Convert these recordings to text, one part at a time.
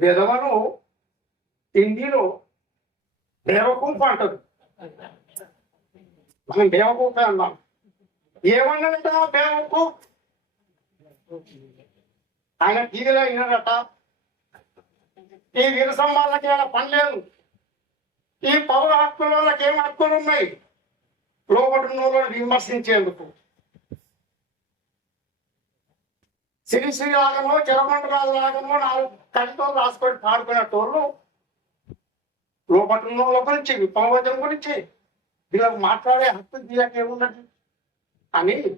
విధవను హిందీలో దేవకూప అంటారు. మనం దేవకూప అన్నాం ఏమన్నదట దేవకు ఆయన టీవీలో విన్నారట ఈ విరసం వాళ్ళకి ఏమైనా పని లేదు. ఈ పౌర హక్కుల వాళ్ళకి ఏం హక్కులు ఉన్నాయి? లోపల ఉన్న విమర్శించేందుకు. సిరిశ్రీ రాగము చిరమండ రాజు నాలుగు కంటితో రాసుకొని పాడుకునేటోళ్ళు రూపటంలో గురించి విపవచనం గురించి వీళ్ళకి మాట్లాడే హక్కు వీళ్ళకి ఏమున్నది? అని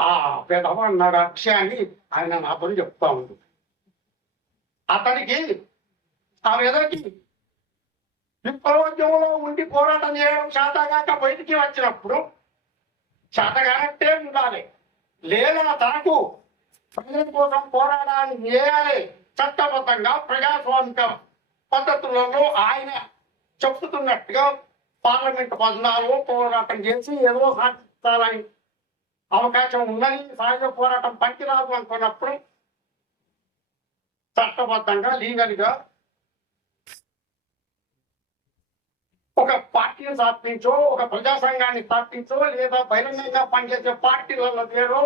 ఆ విధవ అన్నాడు అక్షయాన్ని ఆయన నాతో చెప్తా ఉంది. అతనికి ఆ ఎదరికి విప్లవోద్యమంలో ఉండి పోరాటం చేయడం శాతగాక బయటికి వచ్చినప్పుడు శాతగానట్టే ఉండాలి. లేదా తనకు ప్రజల కోసం పోరాడాలని చేయాలి చట్టబద్ధంగా ప్రజాస్వామిక పద్ధతులలో ఆయన చెప్తున్నట్టుగా పార్లమెంట్ పద్నాలుగు పోరాటం చేసి ఏదో సాధించాలని అవకాశం ఉన్నది సాయుధ పోరాటం పనికిరాదు అనుకున్నప్పుడు చట్టబద్ధంగా లీగల్గా ఒక పార్టీని స్థాపించో ఒక ప్రజా సంఘాన్ని స్థాపించో లేదా బహిరంగంగా పనిచేసే పార్టీలలో పేరు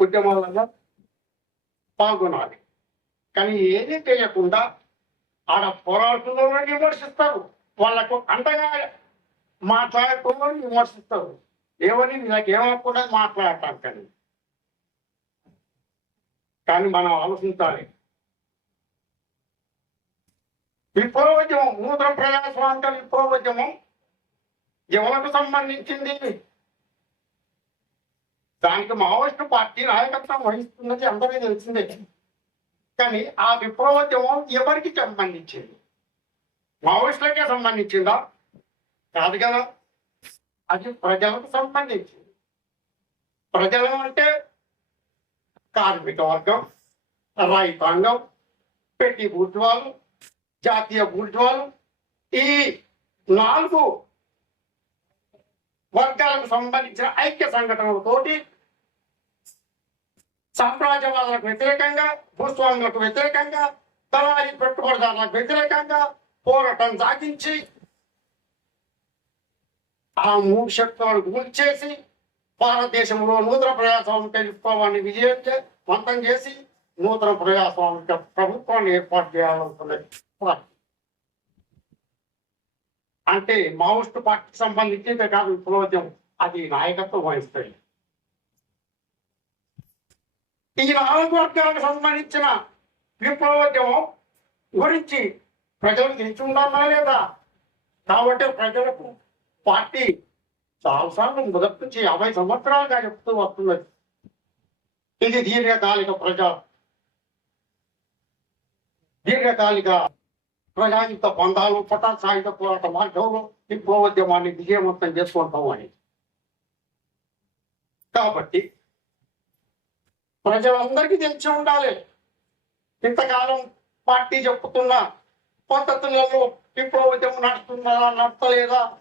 ఉద్యమాలలో పాల్గొనాలి. కానీ ఏది తెలియకుండా ఆడ పోరాడుతున్న విమర్శిస్తారు. వాళ్ళకు అంతగా మాట్లాడుతున్న విమర్శిస్తారు. ఏమని వీళ్ళకి ఏమకుండా మాట్లాడటం కానీ. కానీ మనం ఆలోచించాలి. విప్లవోద్యమం నూతన ప్రజాస్వామిక విప్లవోద్యమం ఎవరికి సంబంధించింది? దానికి మావోయిస్టు పార్టీ నాయకత్వం వహిస్తున్నది అందరికీ తెలిసిందే. కానీ ఆ విప్లవోద్యమం ఎవరికి సంబంధించింది? మావోయిస్టులకే సంబంధించిందా? కాదు కదా. అది ప్రజలకు సంబంధించింది. ప్రజలు అంటే కార్మిక వర్గం రైతాంగం పెట్టి బూర్జువాలు జాతీయ బూర్జువాలు ఈ నాలుగు వర్గాలకు సంబంధించిన ఐక్య సంఘటనలతోటి సామ్రాజ్యవాదులకు వ్యతిరేకంగా భూస్వాములకు వ్యతిరేకంగా దళారీ పెట్టుబడిదారులకు వ్యతిరేకంగా పోరాటం సాగించి ఆ మూడు శక్తులను కూల్చేసి చేసి భారతదేశంలో నూతన ప్రజాస్వామిక విప్లవాన్ని విజయం చే- వంతం చేసి నూతన ప్రజాస్వామిక ప్రభుత్వాన్ని ఏర్పాటు చేయాలనుకున్నది అంటే మావోయిస్టు పార్టీకి సంబంధించి కాదు విప్లవోద్యమం. అది నాయకత్వం వహిస్తుంది. ఈ నాలుగు వర్గాలకు సంబంధించిన విప్లవోద్యమం గురించి ప్రజలకు తెలిసి ఉండాలా లేదా? కాబట్టి ప్రజలకు పార్టీ చాలాసార్లు మొదటి నుంచి యాభై సంవత్సరాలుగా చెప్తూ వస్తున్నది. ఇది దీర్ఘకాలిక ప్రజా దీర్ఘకాలిక ప్రజాయుత బంధాలు పటా సాయుధ పోరాట మార్గంలో విప్లవోద్యమాన్ని విజయవంతం చేసుకుంటాం అని కాబట్టి ప్రజలందరికీ తెలిసి ఉండాలి. ఇంతకాలం పార్టీ చెప్పుతున్న పద్ధతులలో విప్లవోద్యమం నడుస్తుందా నడతలేదా?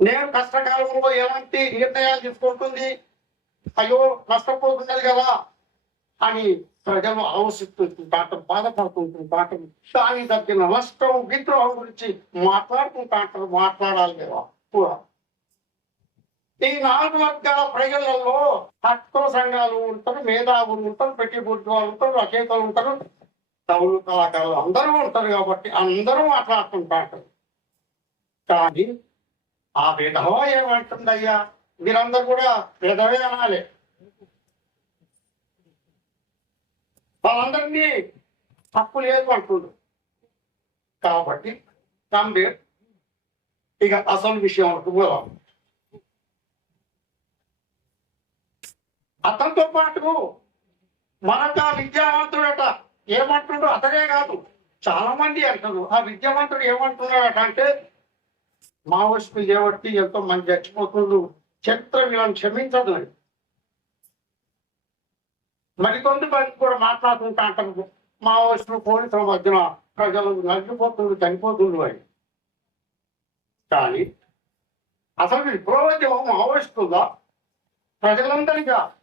నేను కష్టకాలంలో ఎలాంటి నిర్ణయాలు తీసుకుంటుంది? అయ్యో నష్టపోతున్నది కదా అని ప్రజలు ఆలోచిస్తుంటారు బాధపడుతుంటుంటారు దాని తగ్గిన నష్టం విద్రోహం గురించి మాట్లాడుతుంటారు మాట్లాడాలి కదా. కూడా ఈ నాలుగు వర్గాల ప్రజలలో హక్కుల సంఘాలు ఉంటారు మేధావులు ఉంటారు పెట్టి వాళ్ళు ఉంటారు రచయితలు ఉంటారు తవులు కళాకారులు అందరూ ఉంటారు కాబట్టి అందరూ మాట్లాడుతుంటారు కానీ ఆ విధవ ఏమంటుందయ్యా? మీరందరూ కూడా విధవే అనాలి. వాళ్ళందరినీ తప్పు లేదు అంటుండ్రు. కాబట్టి తంబే ఇక అసలు విషయం పోదాం. అతనితో పాటు మనకు ఆ విద్యావంతుడట. ఏమంటుండో అతనే కాదు. చాలా మంది అంటారు ఆ విద్యావంతుడు ఏమంటున్నాడట అంటే మావోయిస్టులు చేయబట్టి ఎంతో మంది చచ్చిపోతుండ్రు చరిత్ర వీళ్ళని క్షమించదు అని. మరికొంత మంది కూడా మాట్లాడుతుంటా అంటారు మావోయిస్టులు పోలీసుల మధ్యన ప్రజలు నలిగిపోతుండ్రు చనిపోతుండ్రు అని. కానీ అసలు విప్లవోద్యమం మావోయిస్టుగా ప్రజలందరిగా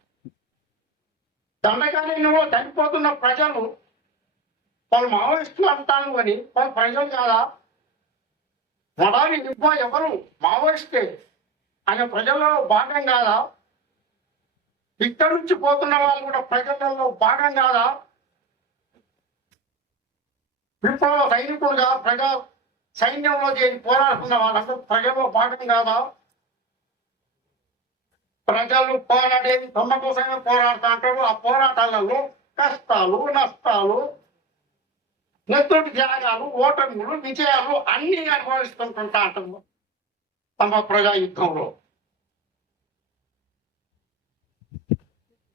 దండకారణ్యంలో చనిపోతున్న ప్రజలు వాళ్ళు మావోయిస్టులు అంటాను అని వాళ్ళు ప్రజలు కాదా. మడాలి నిబ్బ ఎవరు మావోయిస్టే అనే ప్రజల్లో భాగం కాదా. ఇక్కడి నుంచి పోతున్న వాళ్ళు కూడా ప్రజలలో భాగం కాదా. విప్లవ సైనికులుగా ప్రజా సైన్యంలో చేరి పోరాడుతున్న వాళ్ళందరూ ప్రజల్లో భాగం కాదా. ప్రజలు పోరాడేది తమ కోసమే పోరాడుతూ అంటారు. ఆ పోరాటాలలో కష్టాలు నష్టాలు నెత్తుడి త్యాగాలు ఓటములు విజయాలు అన్ని అనుభవిస్తుంటుంటా అంటారు తమ ప్రజా యుద్ధంలో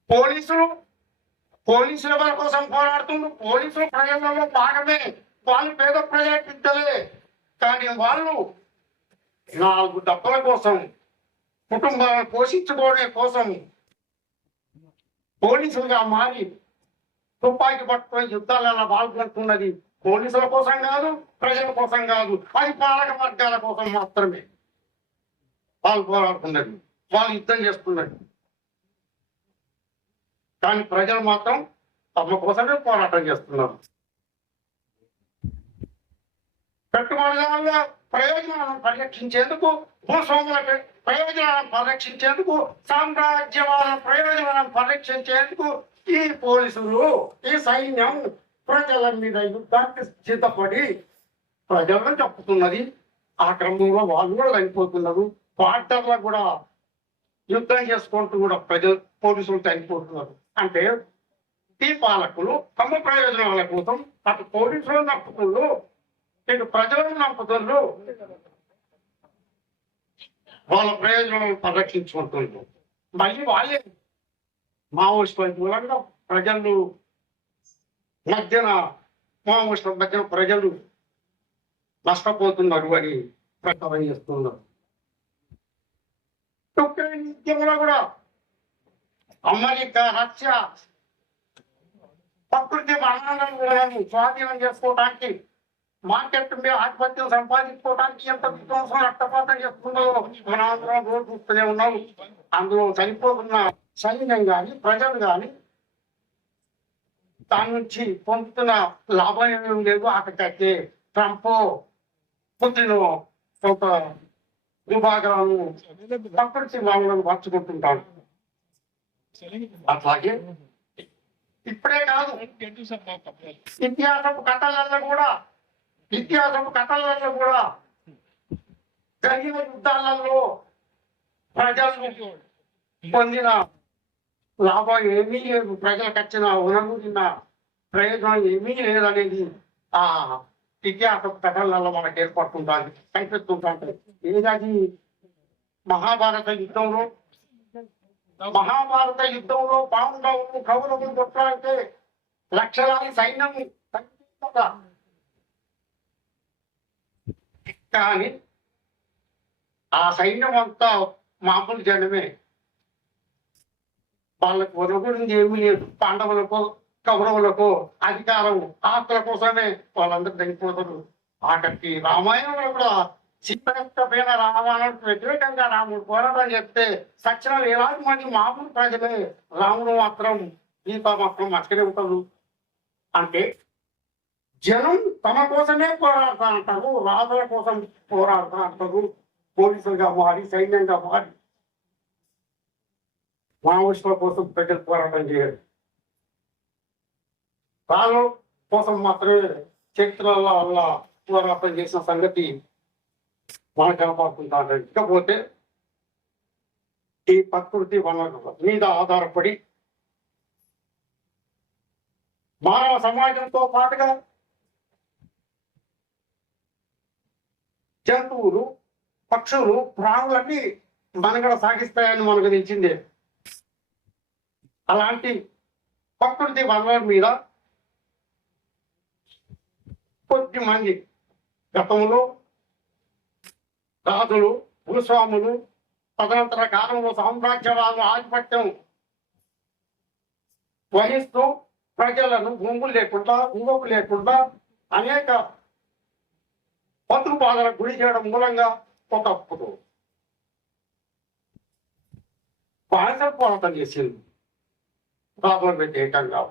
పోలీసులు పోలీసుల వారి కోసం పోరాడుతున్నారు పోలీసులు ప్రజలలో భాగమే. వాళ్ళు పేద ప్రజా బిడ్డలే. కానీ వాళ్ళు నాలుగు డబ్బుల కోసం కుటుంబాలను పోషించుకోవడం కోసం పోలీసులుగా మారి తుపాకీ పట్టుకొని యుద్ధాలలో పాల్గొంటున్నది పోలీసుల కోసం కాదు ప్రజల కోసం కాదు అది పాలక వర్గాల కోసం మాత్రమే వాళ్ళు పోరాడుతున్నది వాళ్ళు యుద్ధం చేస్తున్నది. కానీ ప్రజలు మాత్రం తమ కోసమే పోరాటం చేస్తున్నారు. పెట్టుబడిదారుల ప్రయోజనాలను పరిరక్షించేందుకు భూస్వాముల ప్రయోజనాలను పరిరక్షించేందుకు సామ్రాజ్యవాద ప్రయోజనాలను పరిరక్షించేందుకు ఈ పోలీసులు ఈ సైన్యం ప్రజల మీద యుద్ధానికి సిద్ధపడి ప్రజలను చెప్పుతున్నది ఆ క్రమంలో వాళ్ళు కూడా చనిపోతున్నారు. క్వార్టర్లో కూడా యుద్ధం చేసుకుంటూ కూడా ప్రజలు పోలీసులు చనిపోతున్నారు. అంటే ఈ పాలకులు తమ ప్రయోజనాల కోసం అటు పోలీసులు నప్పుతున్నారు నేను ప్రజలను నప్పుతున్నారు వాళ్ళ ప్రయోజనాలను పరిరక్షించుకుంటున్నారు మళ్ళీ వాళ్ళే మావోయిస్ట్ మూలంగా ప్రజలు మధ్యన మావోయిస్టుల మధ్యన ప్రజలు నష్టపోతున్నారు అని ప్రచారం చేస్తున్నారు. ఉక్రెయిన్ యుద్ధంలో కూడా అమెరికా రష్యా ప్రకృతి మరణాలను స్వాధీనం చేసుకోవడానికి మార్కెట్ మీద ఆధిపత్యం సంపాదించుకోవడానికి ఎంత విధ్వంసం రక్తపాతం చేస్తుందో మన అందరం రోజు చూస్తూనే ఉన్నాం అందులో చనిపోతున్న సైన్యం కానీ ప్రజలు కానీ దాని నుంచి పొందుతున్న లాభం ఏమీ లేదు అక్కడికి ట్రంప్ పుట్టిన కొంత విభాగాలను ప్రకృతి వాళ్ళను పంచుకుంటుంటాడు. అట్లాగే ఇప్పుడే కాదు ఇతిహాసపు కథలలో కూడా ఇతిహాసం కథలలో కూడా జరిగిన యుద్ధాలలో ప్రజలు పొందిన లాభం ఏమీ లేదు. ప్రజలకు వచ్చిన ఉనగూడిన ప్రయోజనం ఏమీ లేదనేది ఆ ఇతిహాసం కథలలో మనకు ఏర్పడుతుంటాయి కనిపిస్తుంటాయి ఏదది మహాభారత యుద్ధంలో మహాభారత యుద్ధంలో పాండవులు కౌరవులు కొట్లాడితే లక్షలాది సైన్యం కానీ ఆ సైన్యం అంతా మామూలు జనమే. వాళ్ళకు ఒరుగురించి ఏమీ లేదు. పాండవులకు కౌరవులకు అధికారం ఆస్తుల కోసమే వాళ్ళందరూ తగ్గిపోతారు ఆఖరికి రామాయణంలో కూడా సీతమైన రామాయణకు వ్యతిరేకంగా రాముడు పోరాటం చెప్తే సచిన ఎలాంటి మంది మామూలు ప్రజలే. రాముడు మాత్రం దీపా మాత్రం అక్కడే ఉంటారు అంటే జనం తమ కోసమే పోరాడుతా అంటారు రాజుల కోసం పోరాడుతా అంటారు పోలీసులుగా మారి సైన్యంగా మారి. మావోయిస్టుల కోసం ప్రజలు పోరాటం చేయరు. రాజుల కోసం మాత్రమే చరిత్రలో వల్ల పోరాటం చేసిన సంగతి మనం కనపడుతుంటారు ఇకపోతే ఈ ప్రకృతి వనరుల మీద ఆధారపడి మానవ సమాజంతో పాటుగా జంతువులు పక్షులు ప్రాణులన్నీ మనగడ సాగిస్తాయని మనకు తెలిసిందే. అలాంటి ప్రకృతి వనరుల మీద కొద్ది మంది గతంలో రాజులు భూస్వాములు తదనంతర కాలంలో సామ్రాజ్యవాదుల ఆధిపత్యం వహిస్తూ ప్రజలను భూములు లేకుండా భూములు లేకుండా అనేక పతులు బాధలకు గురి చేయడం మూలంగా ఒకప్పుడు బానిస పోరాటం చేసింది. రాజులకు వ్యతిరేకంగా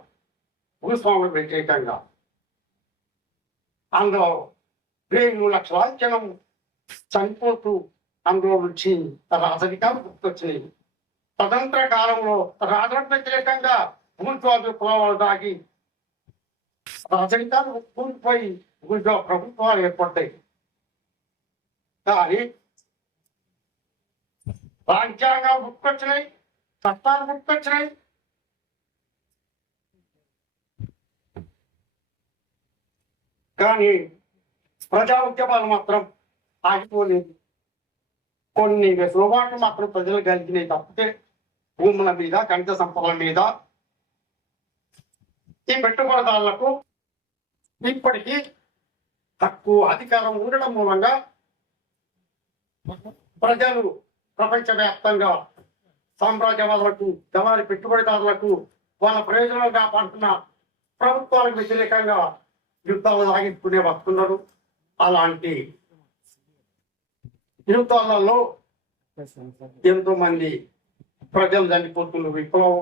భూస్వాములు వ్యతిరేకంగా. అందులో రెండు లక్షల జనం చనిపోతూ అందులో నుంచి రాజరికాలు గుర్తొచ్చినాయి. స్వతంత్ర కాలంలో రాజులకు వ్యతిరేకంగా భూస్వామి కులాలు దాగి రాజరికాలు కూలిపోయి భూస్వా ప్రభుత్వాలు ఏర్పడ్డాయి. కానీ రాజ్యాంగాలు గుర్తొచ్చినాయి చట్టాలు గుర్తొచ్చినాయి. కానీ ప్రజా ఉద్యమాలు మాత్రం ఆగిపోలేదు. కొన్ని వెసులుబాట్లు మాత్రం ప్రజలు కలిగినాయి తప్పితే భూముల మీద ఖనిజ సంపదల మీద ఈ పెట్టుబడిదారులకు ఇప్పటికీ తక్కువ అధికారం ఉండడం మూలంగా ప్రజలు ప్రపంచవ్యాప్తంగా సామ్రాజ్యవాదులకు దళారి పెట్టుబడిదారులకు వాళ్ళ ప్రయోజనాలు కాపాడుతున్న ప్రభుత్వాలకు వ్యతిరేకంగా యుద్ధాలు సాగించుకునే వస్తున్నారు. అలాంటి యుద్ధాలలో ఎంతో మంది ప్రజలు చనిపోతున్నారు. విప్లవం